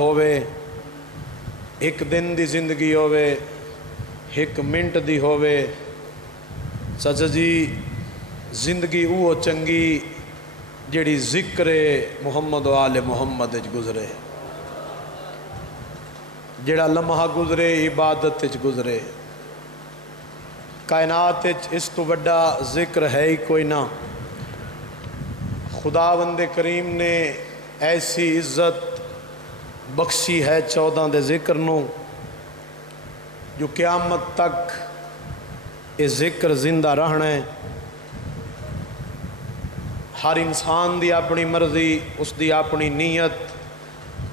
ہووے، ایک دن دی زندگی ہووے، ایک منٹ دی ہووے، چچا جی زندگی وہ چنگی جڑی ذکر محمد و آل محمد وچ گزرے، جڑا لمحہ گزرے عبادت وچ گزرے۔ کائنات وچ اس تو بڑا ذکر ہے ہی کوئی نہ۔ خداوند کریم نے ایسی عزت بخشی ہے 14 دے ذکر نو، جو قیامت تک یہ ذکر زندہ رہنا ہے۔ ہر انسان دی اپنی مرضی، اس دی اپنی نیت،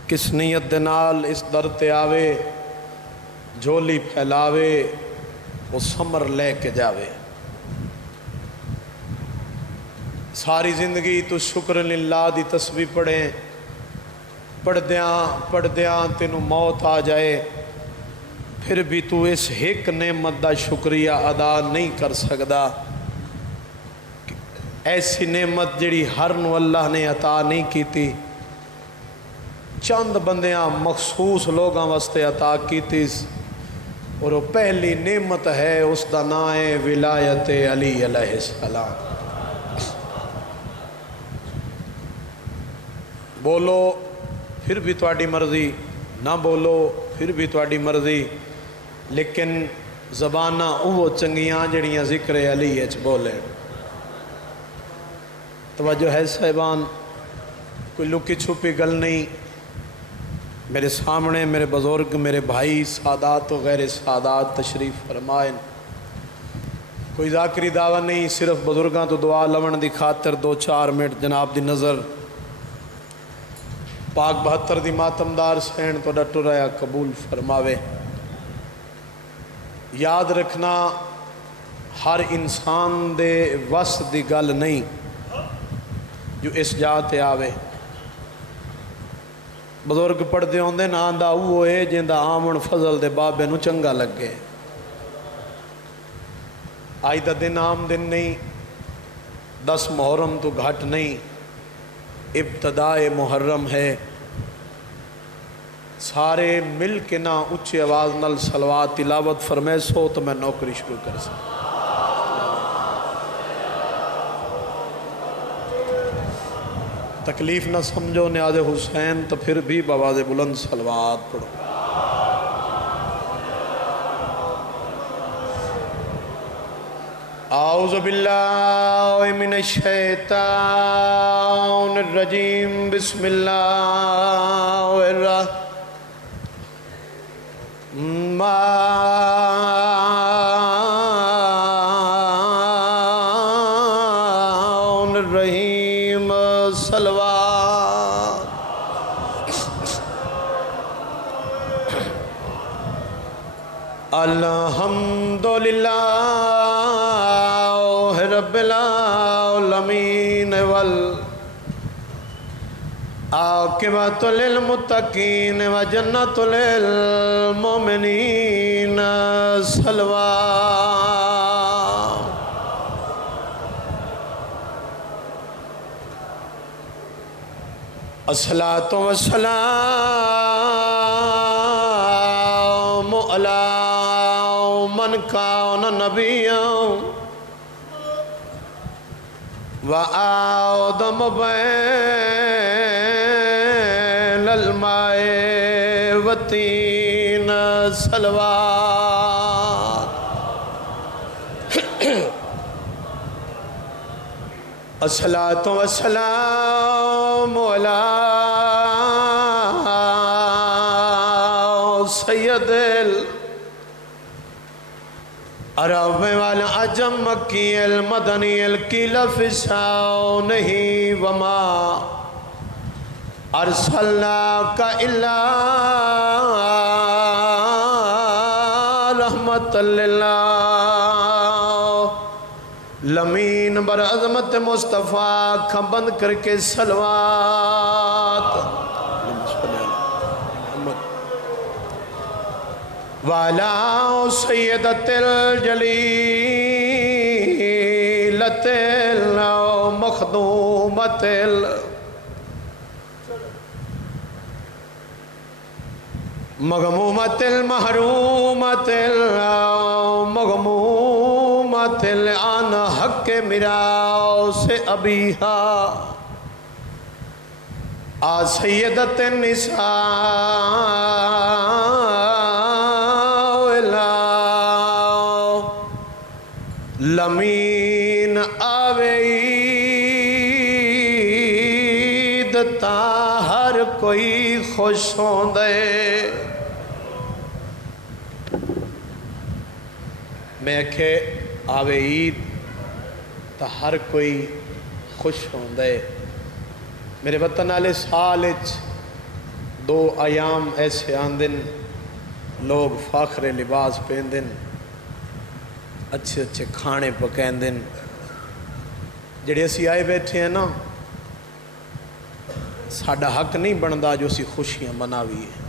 کس نیت دے نال اس در تے آوے، جھولی پھیلاوے، وہ سمر لے کے جاوے۔ ساری زندگی تو شکر للہ دی تسبیح پڑھیں، پڑھدیاں تینوں موت آ جائے، پھر بھی تو اس ایک نعمت دا شکریہ ادا نہیں کر سکدا۔ ایسی نعمت جڑی ہر نو اللہ نے عطا نہیں کیتی، چند بندیاں مخصوص لوگاں واسطے عطا کیتی، اور وہ پہلی نعمت ہے، اس دا نام ہے ولایت علی علیہ السلام۔ بولو پھر بھی تواڈی مرضی، نہ بولو پھر بھی تواڈی مرضی، لیکن زباناں وہ چنگیاں جڑیاں ذکر علی اچ بولے۔ توجہ ہے صاحبان، کوئی لکی چھپی گل نہیں۔ میرے سامنے میرے بزرگ، میرے بھائی، سادات و غیر سادات تشریف فرمائیں۔ کوئی ذاکری دعویٰ نہیں، صرف بزرگاں تو دعا لون دی خاطر 2-4 منٹ جناب دی نظر پاک 72 دی ماتمدار سین تو ڈٹو رہا قبول فرماوے۔ یاد رکھنا، ہر انسان دے وس دی گل نہیں جو اس جاتے آوے۔ بزرگ پڑھتے ہوندے نا آندا وہ ہے جندہ آمن فضل دے بابے نو چنگا لگے۔ آج دا دن عام دن نہیں، 10 محرم تو گھٹ نہیں، ابتدائے محرم ہے۔ سارے مل کے نہ اچھی آواز نل صلوات تلاوت فرمائے سو تو میں نوکری شروع کر سکتا۔ تکلیف نہ سمجھو نیاز حسین تو پھر بھی بآواز بلند صلوات پڑھو۔ اعوذ باللہ من الشیطان الرجیم، بسم اللہ الرحمن الرحیم، صلوات۔ الحمدللہ رب العالمین والعاقبۃ للمتقین وجنۃ للمؤمنین، صلوات۔ الصلاۃ والسلام علی من کان نبیًا وآدم بین الماء والطین، صلوات۔ الصلاۃ والسلام علی سید العرب والعجم مکی المدنی القیل فی شانہ وما ارسلناک الا رحمت للعالمین۔ بر عظمت مصطفیٰ کھمبند کر کے صلوات۔ وعلا سیدت الجلیلت المخدومت مغمومتل محرومتل مغمومتل آن حق مراؤ سے ابیہا آ سیدت النساء لمین آوید تا ہر کوئی خوش ہوندے میں کہ آوے عید تا ہر کوئی خوش ہوندے میرے وطن والے سال دو ایام ایسے آندن لوگ فاخر لباس پہندن اچھے اچھے کھانے پکیندن جڑے اسی آئے بیٹھے ہیں نا ساڑھا حق نہیں بندا جو اسی خوشیاں مناوی ہے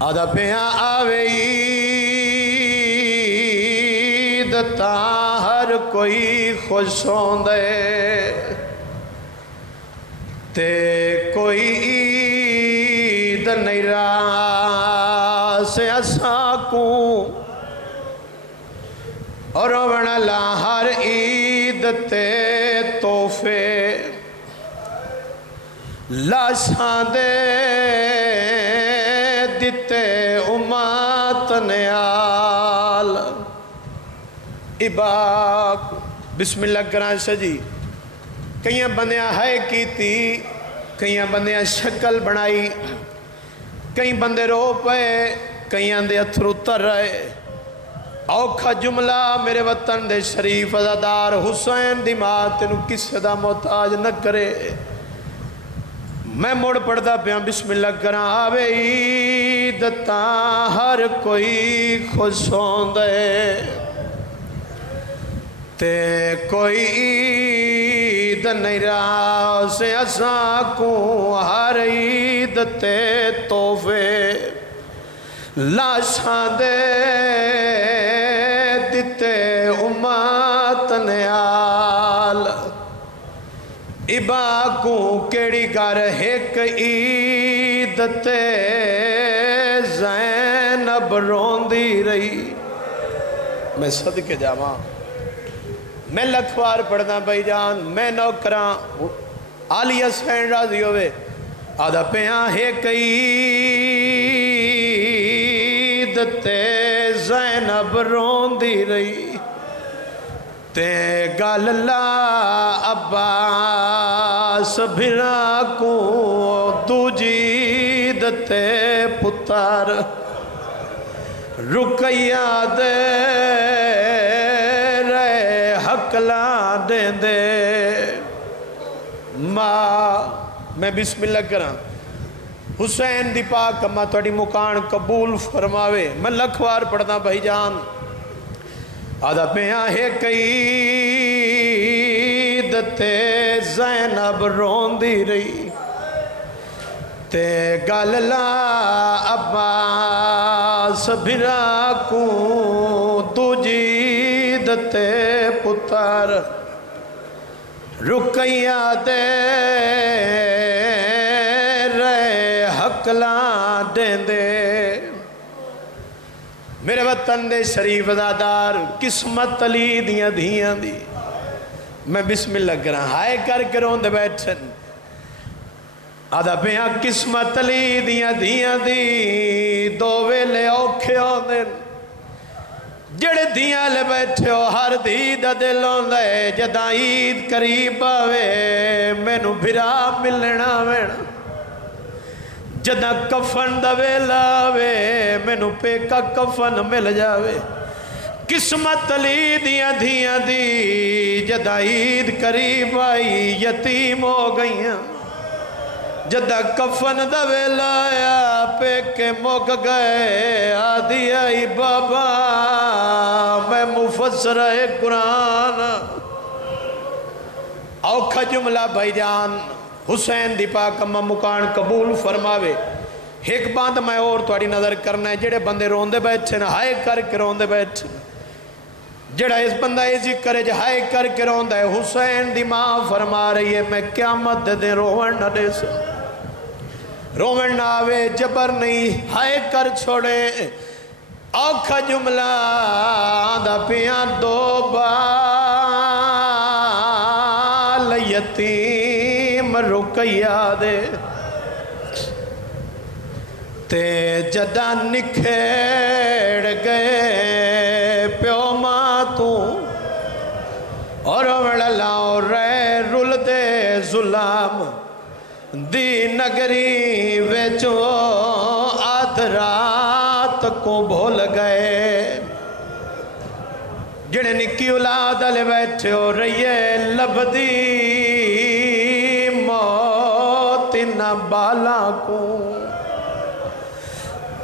آدھا پیاں آوے عید تا ہر کوئی خوش ہوندے تے کوئی عید نہیں سے اساں کو اور ونلا ہر عید تے تحفے لاشاں دے دیتے امت نیال اباک بسم اللہ کران سجی کئیاں بندیاں ہے کیتی کئیاں بندیاں شکل بنائی کئی بندے رو پے کئیاں دے اتھرو تر رہے اوکھا جملہ میرے وطن دے شریف عزادار حسین دی ماں تینو کس دا محتاج نہ کرے میں موڑ پڑھدا پیاں بسم اللہ کراں آوے عید تاں ہر کوئی خوش ہوندے تے کوئی عید نہیں رہا سے اساں کو ہر عید تے تحفے لاشاں دے دیتے امت نیال ابا کو کیڑی گر ایک عید تے زینب روندی رہی میں صدقے جاواں میں لکھوار پڑھنا بھائی جان میں نوکراں علی حسین راضی ہوئے آدھا پیاں ایک عید تے زینب روندی رہی تے گل لا عباس بھرا کو دوجی عید تے پتر رکیہ دے حقلاں دیں دے ماں میں بسم اللہ کراں حسین دی پاک اما توڑی مکان قبول فرماوے میں لکھوار پڑھنا بھائی جان آدھا پیاں ایک عید تے زینب روندی رہی تے گل لا عباس بھرا کو دوجی عید تے پتر رکیہ دے رہے حقلاں دیں دے میرے وطن دے شریف عزادار قسمت علی دیاں دھیاں دی میں بسم اللہ کراں ہائے کر کے روندے بیٹھن آدھا پیاں قسمت علی دیاں دھیاں دی دو ویلے اوکھے ہوندے جڑے دیاں لے بیٹھے ہو ہر دی دا دل ہوندے جداں عید قریب آوے مینوں بھرا ملنا وینا جداں کفن دا ویلا آوے مینوں پیکا کفن مل جاوے قسمت علی دیاں دھیاں دی جداں عید قریب آئی یتیم ہو گئیاں جدہ کفن دا ویلا آیا پیکے موک گئے آدھی آئی بابا میں مفسرہ قرآن اوکھا جملہ بھائی جان حسین دی پاک اما مکان قبول فرماوے ایک باندھ میں اور توڑی نظر کرنا ہے جڑے بندے روندے بیٹھے نا ہائے کر کے روندے بیٹھے جڑا اس بندہ یہ ذکر ہے جہائے کر کے روندہ ہے حسین دی ماں فرما رہی ہے میں قیامت دے روان نہ دے سا رومن آوے جبر نہیں ہائے کر چھوڑے اوکھا جملہ دا پیاں دو بال یتیم رکیا دے تے جدہ نکھیڑ گئے پیو ماں تو اور وڑلاؤ رے رول دے ظلم دی نگری ویچو آدھ رات کو بھول گئے جڑے نکی اولاد علی بیٹھے ہو رہیے لبدی موت نہ بالا کو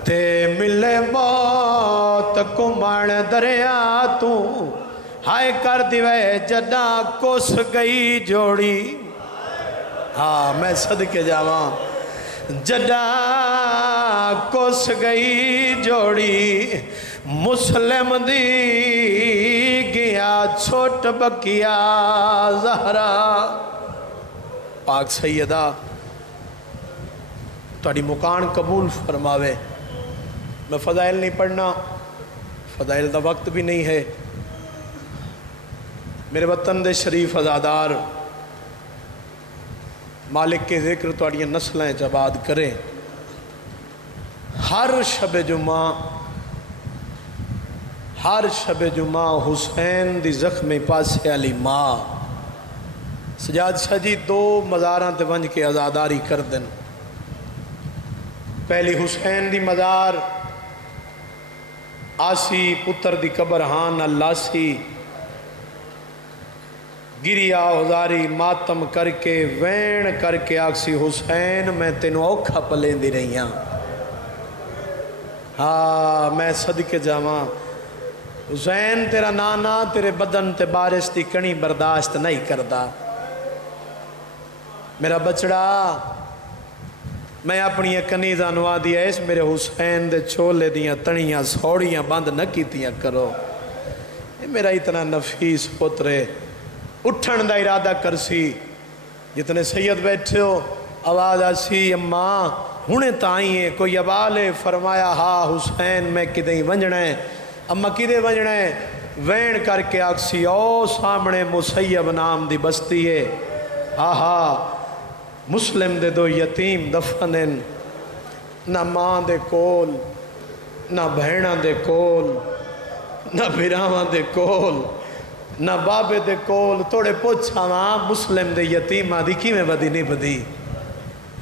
تے ملے موت کو مان دریا تو ہائے کر دیوے جدہ کس گئی جوڑی ہاں میں صدقے جاواں جدہ کس گئی جوڑی مسلم دی گیا چھوٹ بکیا زہرا پاک سیدہ تاری مکان قبول فرماوے میں فضائل نہیں پڑھنا فضائل دا وقت بھی نہیں ہے میرے وطن دے شریف ازادار مالک کے ذکر تواڈیاں نسلیں جباد کرے ہر شب جمعہ حسین دی زخمی پاسے علی ماں سجاد شاہ جی دو مزاراں تے ونج کے ازاداری کر دن پہلی حسین دی مزار آسی پتر دی قبر ہاں اللہ سی گریا ہزاری ماتم کر کے وین کر کے آکسی حسین میں تینوں اوکھا پلیں دی رہی ہاں ہاں میں صدقے جاواں حسین تیرا نانا تیرے بدن تے بارش دی کنی برداشت نہیں کردہ میرا بچڑا میں اپنی کنیزہ نوا دیا اس میرے حسین دے چھولے دیاں تنیاں سوڑیاں بند نہ کیتیاں کرو یہ میرا اتنا نفیس پترے اٹھن دا ارادہ کرسی جتنے سید بیٹھے ہو آواز آسی اماں ہونے تائیں ہیں کوئی عوالے فرمایا ہاں حسین میں کدیں ونجنا ہے اماں کدیں ونجنا ہے وین کر کے آکسی او سامنے مسیب نام دی بستی ہے آہا مسلم دے دو یتیم دفنن نہ ماں دے کول نہ بہناں دے کول نہ بھراواں دے کول نہ بابے دے کول توڑے پوچھا ماں مسلم دے یتیمہ دی کی میں بدی نہیں بدی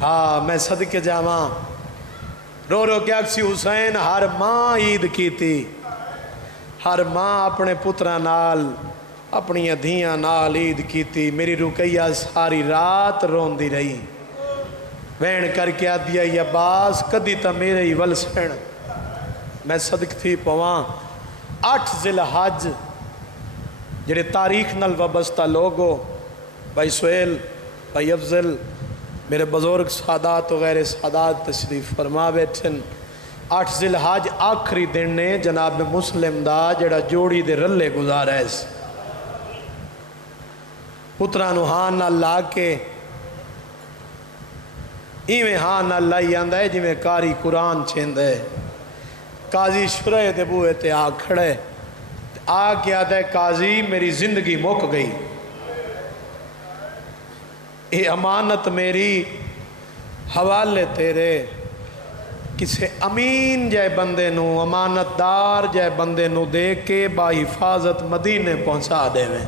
ہاں میں صدقے جاواں رو رو کے اکسی حسین ہر ماں عید کی تھی ہر ماں اپنے پترہ نال اپنی دھیاں نال عید کی تھی میری رکیہ ساری رات رون دی رہی وین کر کے آدیا یا باز کدی تا میرے ہی ولسن میں صدق تھی پواں 8 ذی الحج جڑے تاریخ نل وابستہ لوگو بھائی سہیل بھائی افضل میرے بزرگ سادات و غیر سادات تشریف فرما بیٹھن 8 ذی الحج آخری دن نے جناب مسلم دا جڑا جوڑی دے رلے گزارا ہے پترانو ہاں نہ لا کے ایویں ہاں نہ لائی آندہ ہے جی میں کاری قرآن چھیند ہے قاضی شرع دے بوئے تے آ کھڑے آ کے آدھا ہے قاضی میری زندگی مک گئی اے امانت میری حوالے تیرے کسے امین جائے بندے نو امانت دار جائے بندے نو دے کے با حفاظت مدینے پہنچا دے میں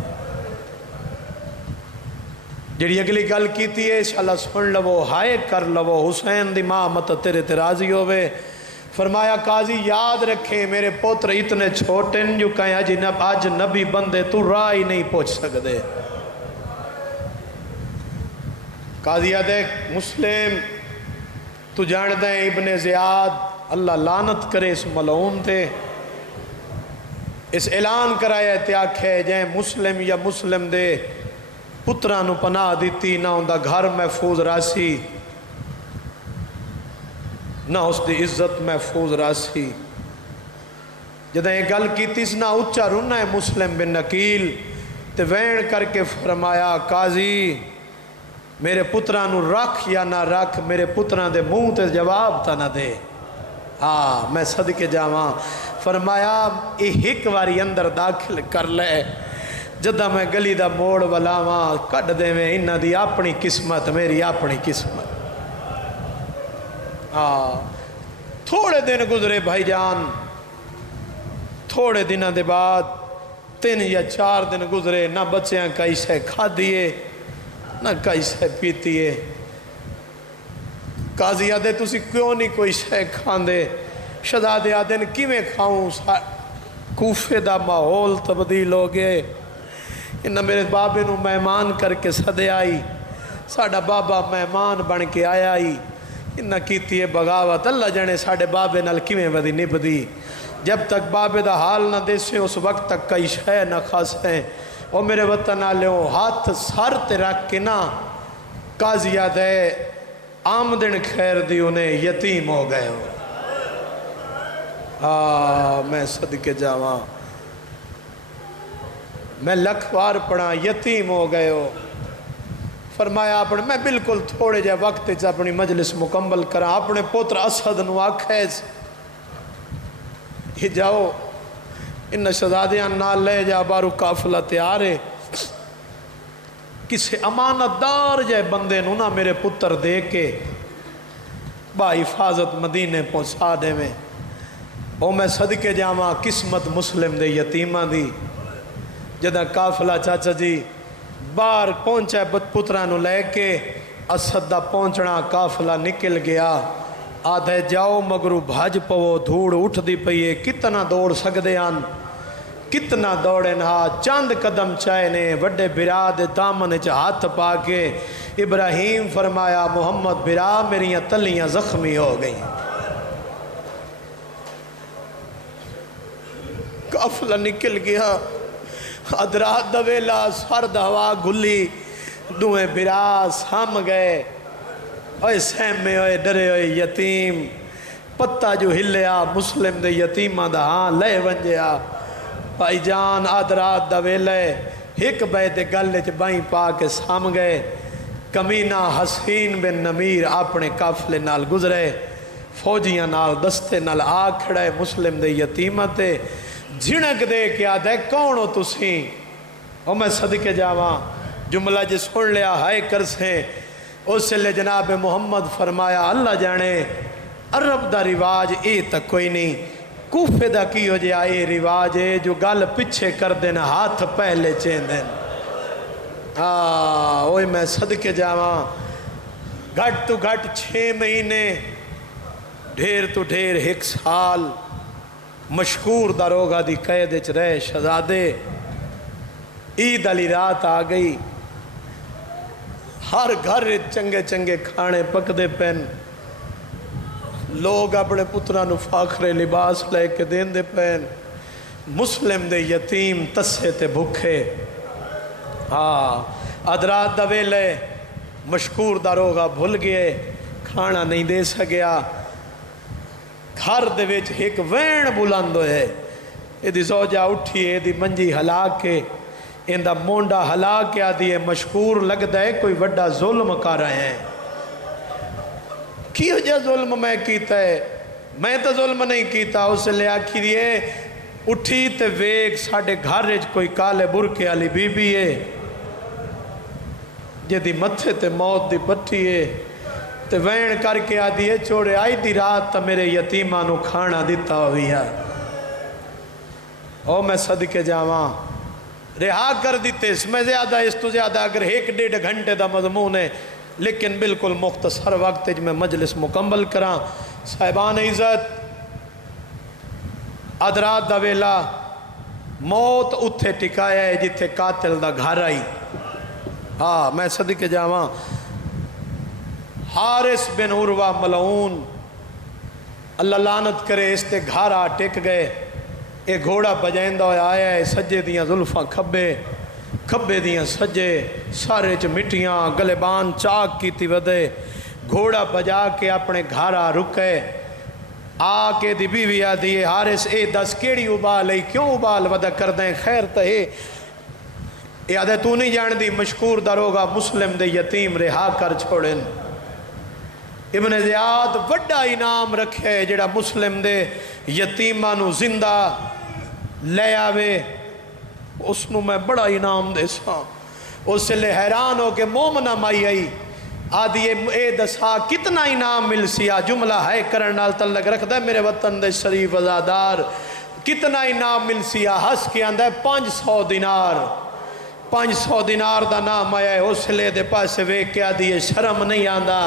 جڑی اگلی گل کیتی ہے انشاءاللہ سن لو ہائے کر لو حسین دی ماں مت تیرے تے راضی ہوئے فرمایا قاضی یاد رکھے میرے پوتر اتنے چھوٹن جو کہیں آج نبی بندے تو راہ ہی نہیں پہنچ سکتے قاضی دیکھ مسلم تو جان دیں ابن زیاد اللہ لعنت کرے اس ملعون تے اس اعلان کرایا اتیاکھے جائیں مسلم یا مسلم دے پترانو پناہ دیتی نہ اندہ گھر محفوظ راسی نہ اس دی عزت محفوظ راسی جدہ یہ گل کی تیس نہ اچھا رونا ہے مسلم بن نکیل تے وین کر کے فرمایا قاضی میرے پتراں نو رکھ یا نہ رکھ، میرے پتراں دے منہ تے جواب تا نہ دے۔ ہاں میں صدقے جاواں، فرمایا یہ ایک واری اندر داخل کر لے، جدہ میں گلی دا موڑ ولاواں کٹ دے میں انہاں دی اپنی قسمت، میری اپنی قسمت۔ ہاں تھوڑے دن گزرے بھائی جان، تھوڑے دنوں دے بعد 3 یا 4 دن گزرے، نہ بچیاں کئی شے کھا دیے نہ کئی شے پیتیے۔ قاضی آدھے تسی کیوں نہیں کوئی شے کھاندے؟ شہزادے آدھے کیویں کھاؤں، کوفے دا ماحول تبدیل ہو گئے۔ انہاں میرے بابے نو مہمان کر کے صدے آئی، ساڑھا بابا مہمان بن کے آیا ہی، انہاں کیتی ہے بغاوت، اللہ جانے ساڑھے بابے نال کیویں ودی نبدی۔ جب تک بابے دا حال نہ دے سے اس وقت تک کئی شے نہ کھاسیں۔ اور میرے وطن آلیوں ہاتھ سر تے رکھ کے نا قاضی آدھے آمدن خیر دی انہیں یتیم ہو گئے ہو۔ میں صدقے جاواں، میں لکھوار پڑھا یتیم ہو گئے ہو۔ فرمایا اپنے میں بالکل تھوڑے جائے وقت سے اپنی مجلس مکمل کرا، اپنے پوتر اسد نو آکھیز ہی جاؤ ان شہزادیاں نال لے جا، بارو قافلہ تیار ہے، کسی امانت دار جائے بندے نو نا میرے پتر دے کے با حفاظت مدینے پہنچا دے میں۔ او میں صدقے جاواں قسمت مسلم دے یتیمہ دی، جدہ قافلہ چاچا جی باہر پہنچا پترانو لے کے، اسد دا پہنچنا قافلہ نکل گیا۔ آدھے جاؤ مگرو بھاج پو، دھوڑ اٹھ دی پئیے، کتنا دوڑ سکدے آن، کتنا دوڑے نہا، چاند قدم چائے نے وڈے برا دے دامن چ ہاتھ پا کے ابراہیم فرمایا محمد برا میریاں تلیاں زخمی ہو گئیں۔ قافلہ نکل گیا، ادرات دویلا سرد ہوا گلی، دوئے برا سام گئے، اوے سہمے ہوئے ڈرے ہوئے یتیم، پتہ جو ہلیا مسلم دے یتیمہ دا ہاں لے ونجیا۔ بھائی جان آدرات دویلے ایک بیت گلے چ بائیں پا کے سام گئے۔ کمینہ حسین بن نمیر اپنے قافلے نال گزرے، فوجیاں نال دستے نال آ کھڑے مسلم دے یتیمہ تے، جھنک دے کے آدھے کون ہو تسیں؟ اور میں صدقے جاواں جملہ جی سن لیا ہائے کر سے، اس لئے جناب محمد فرمایا اللہ جانے عرب دا رواج اے تک کوئی نہیں، کوفے دا کی ہو جائے اے رواج ہے جو گل پچھے کر دینا ہاتھ پہلے چین دینا۔ اوہ میں صدقے جاواں گھٹ تو گھٹ 6 مہینے، ڈھیر تو ڈھیر 1 سال مشکور داروگا دی قید وچ رہے شہزادے۔ عید علی رات آ گئی، ہر گھر چنگے چنگے کھانے پک دے پین، لوگ اپنے پترانو فاخرے لباس لے کے دین دے پین، مسلم دے یتیم تسے تے بھکھے۔ ادرات دا ویلے مشکور داروگا بھول گئے، کھانا نہیں دے سکیا۔ گھر دے وچ ایک وین بلند ہوئے، یہ دی زوجہ اٹھی ہے، دی منجی ہلا کے ان دا مونڈا ہلا کے آدھی ہے مشکور لگ دے کوئی وڈا ظلم کر رہے ہیں۔ کیوں جا ظلم میں کیتا ہے؟ میں تو ظلم نہیں کیتا۔ اس لے آکھی دیئے اٹھی تے ویگ ساڑھے گھر رج کوئی کالے برکے علی بی بی ہے، جے دی متھے تے موت دی پٹھی ہے، تے وین کر کے آدھی ہے چوڑے آئی دی رات تا میرے یتیمہ نو کھانا دیتا ہوئی ہے۔ او میں صدقے جاواں رہا کر دیتے، اس میں زیادہ اس تو زیادہ اگر 1-1.5 گھنٹے دا مضمون ہے، لیکن بالکل مختصر وقت ہے میں مجلس مکمل کراں۔ صاحبان عزت ادرات دا ویلا موت اتھے ٹکایا ہے جتھے قاتل دا گھر آئی۔ میں صدقے جاواں حارث بن عروہ ملعون اللہ لعنت کرے اس تے گھر آ ٹک گئے۔ ایک گھوڑا بجائندہ ہویا آیا ہے، سجے دیاں ظلفاں کھبے، کھبے دیاں سجے، سارے چ مٹیاں گلبان چاک کی تی ودے، گھوڑا بجا کے اپنے گھر آ رکے۔ آ کے دی بیوی آدھی ہے حارث اے دس کیڑی ابال ہے، کیوں ابال ودا کر دیں؟ خیر تہے یہ آدھے تو نہیں جان دی مشکور داروگا مسلم دے یتیم رہا کر چھوڑن. ابن زیاد وڈا انعام رکھے جڑا مسلم دے یتیمانو زندہ لے آوے، اس نو میں بڑا انعام دے ساں. اس سے لے حیران ہو کہ مومنہ مائی آئی آدھی اے دسا کتنا انعام مل سیا. جملہ ہے کرنال تلک رکھ دے میرے وطن دے شریف ازادار، کتنا انعام مل سیا. ہس کے اندھے 500 دینار، 500 دینار دا نام آیا ہے. اس لے دے پاسے ویک کیا دیئے شرم نہیں آندہ.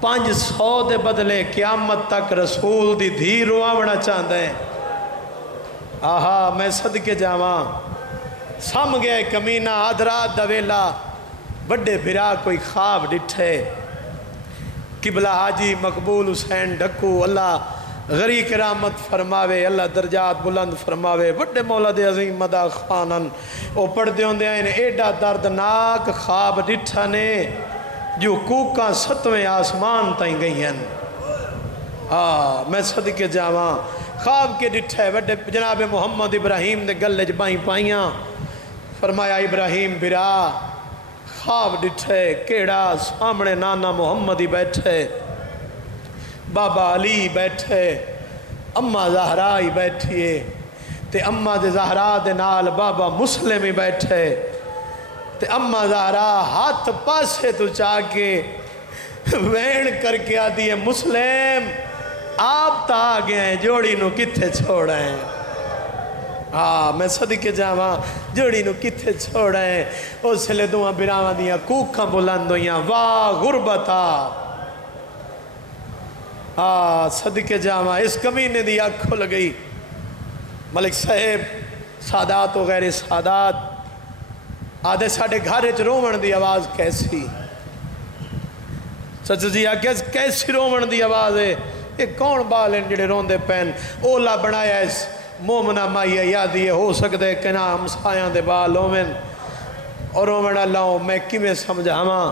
500 دے بدلے قیامت تک رسول دی دھی رواونا چاندے. آہا میں صدقے جاواں سم گئے کمینہ آدھرات دویلا بڑے بھرا کوئی خواب ڈٹھے. قبلہ حاجی مقبول حسین ڈھکو اللہ غری کرامت فرماوے، اللہ درجات بلند فرماوے. بڑے مولد عظیم مدہ خانن او پڑھ دے ہوندے ہیں ایڈا دردناک خواب ڈٹھا نے جو کوکاں 7ویں آسمان تائیں گئی ہیں. میں صدقے جاواں خواب کے ڈٹھے بڑے جناب محمد ابراہیم دے گلے جبائیں پائیاں. فرمایا ابراہیم برا خواب ڈٹھے کیڑا، سامنے نانا محمد ہی بیٹھے، بابا علی بیٹھے، اماں زہرا ہی بیٹھئے تے اماں دے زہرا دے نال بابا مسلم ہی بیٹھے تے اماں زہرا ہاتھ پاسے تو چاہ کے وین کر کے آدھی ہے مسلم آپ تا آگے ہیں جوڑی نو کتھے چھوڑیں. میں صدقے جاواں جوڑی نو کتھے چھوڑیں. اس لئے دعاں براواں دیاں کوکھاں بلند ہویاں واہ غربتا. صدقے جاواں اس کمینے دی آنکھ کھل گئی. ملک صاحب سادات و غیر سادات آدھے ساڑھے گھارے چ رومن دی آواز کیسی. سچ جی کیسی رومن دی آواز ہے. یہ کون بال ہیں جڑے روندے پین. اولا بنایا اس مومنہ مائی یادی ہو سکتے کہ نا ہمسایاں دے بال ہومن اور رومن اللہ میں کیویں سمجھاواں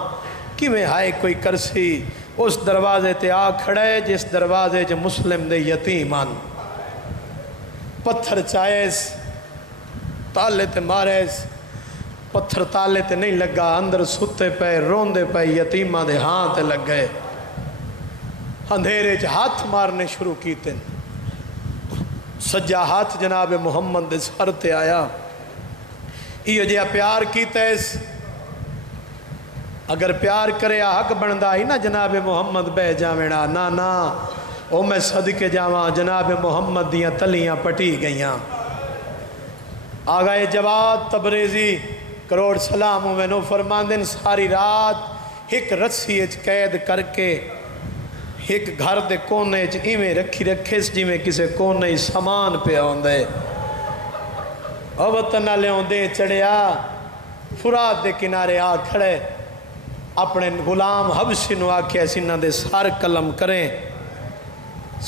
کیویں ہائے کوئی کرسی. اس دروازے تے آ کھڑے جس دروازے جو مسلم دے یتیمان. پتھر چائیس تالے تے ماریس، پتھر تالے تے نہیں لگا، اندر ستے پہ روندے پہ یتیمہ دے ہاں تے لگ گئے. اندھیرے چ ہاتھ مارنے شروع کیتے. سجا ہاتھ جناب محمد دے سر تے آیا. یہ جہاں پیار کیتا اس اگر پیار کرے حق بندہ ہی نا جناب محمد بہ جاوینا. نا او میں صدقے جاواں جناب محمد دیاں تلیاں پٹی گئیاں. آغائے جواد تبریزی کروڑ سلام میں نو فرماندن ساری رات ایک رسی اچ قید کر کے ایک گھر دے کونے چ ایویں رکھی رکھے جی میں کسے کونے سامان پہ آندے. او وطن والے آندے چڑھیا فرات دے کنارے آ کھڑے اپنے غلام حبشی نو آکھیا سینہ دے سار قلم کریں.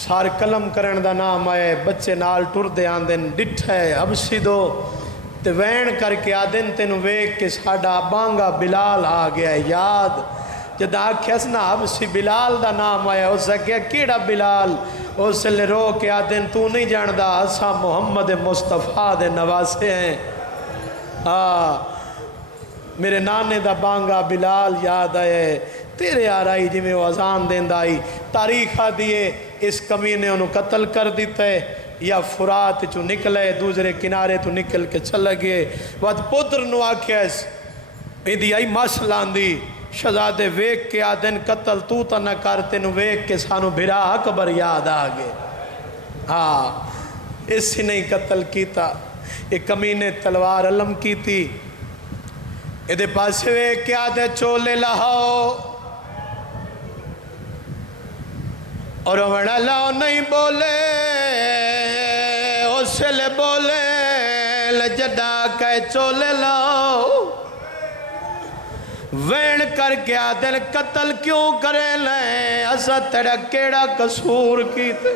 سار قلم کرن دا نام آئے. بچے نال ٹر دے آندن ڈٹھے حبشی دو تے وین کر کے آدن تینو ویک کے ساڑا بانگا بلال آ گیا یاد. جدہ آکھیس نا حبشی بلال دا نام آیا. اس سے کیا کیڑا بلال. اس لے رو کے آدن تو نہیں جاندہ اسا محمد مصطفیٰ دے نواسے ہیں. میرے نانے دا بانگا بلال یاد آئے. تیرے آرائی جی میں وہ اذان دیندہ آئی. تاریخ دیئے اس کمینے انہوں قتل کر دیتا ہے یا فرات چو نکلے دوسرے کنارے تو نکل کے چل گئے. وقت پتر نو آکھیس ایدی آئی ماسلان دی شہزادے ویک کے آدن قتل تو تا نہ کرتے نو ویک کے سانو بھرا اکبر یاد آگے. اس سے نہیں قتل کیتا. ایک کمینے تلوار علم کی تھی. ایدے پاسے ویک کے آدھے چولے لہاؤ اور وڑا لاؤ نہیں بولے. اس سے لے بولے لجدہ کہے چولے لاؤ. وین کر کے آدھے قتل کیوں کرے لیں اسا تیرا کیڑا قصور کیتے.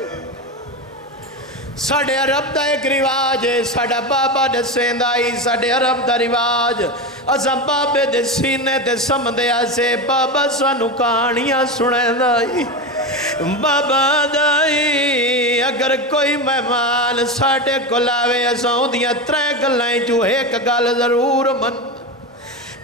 ساڑھے عرب دا ایک رواج ہے. ساڑھا بابا دے سیندائی ساڑھے عرب دا رواج. اسا بابے دے سینے دے سمدے آسے بابا سانو کہانیاں سنے دائی. بابا دائی اگر کوئی مہمان ساڑھے کو لاوے اسا ہوں دیاں 3 گلائیں جو ایک گل ضرور من.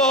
2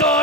2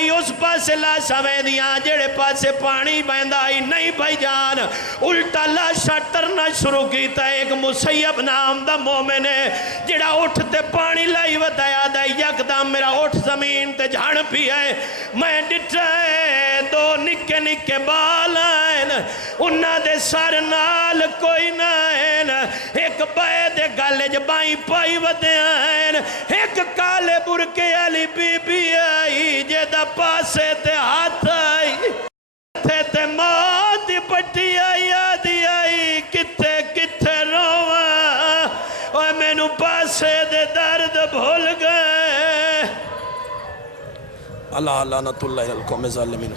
آئی اس پاسے لاشاں ویندیاں جڑے پاسے پانی بہندا آئی نہیں بھائی جان الٹا لاشاں ٹرنا شروع کیتا ہے ایک مسیب نام دا مومن ہے جڑا اٹھتے پانی لائی ودایا دا یک دم میرا اٹھ زمین تے جھڑ پی ہے میں ڈٹھا ہے دو نکے نکے بال آئین انہاں دے سر نال کوئی نہ آئین ایک بائے دے گالے جبائیں پائی ودے آئین ایک کالے برکے علی بی بی آئی جے دا پاسے تے ہاتھ آئی تے موت دی پٹی آئی آدھی آئی کتے کتے رواں اور میں نو پاسے دے درد بھول گئے اللہ لعنت اللہ علی القوم الظالمین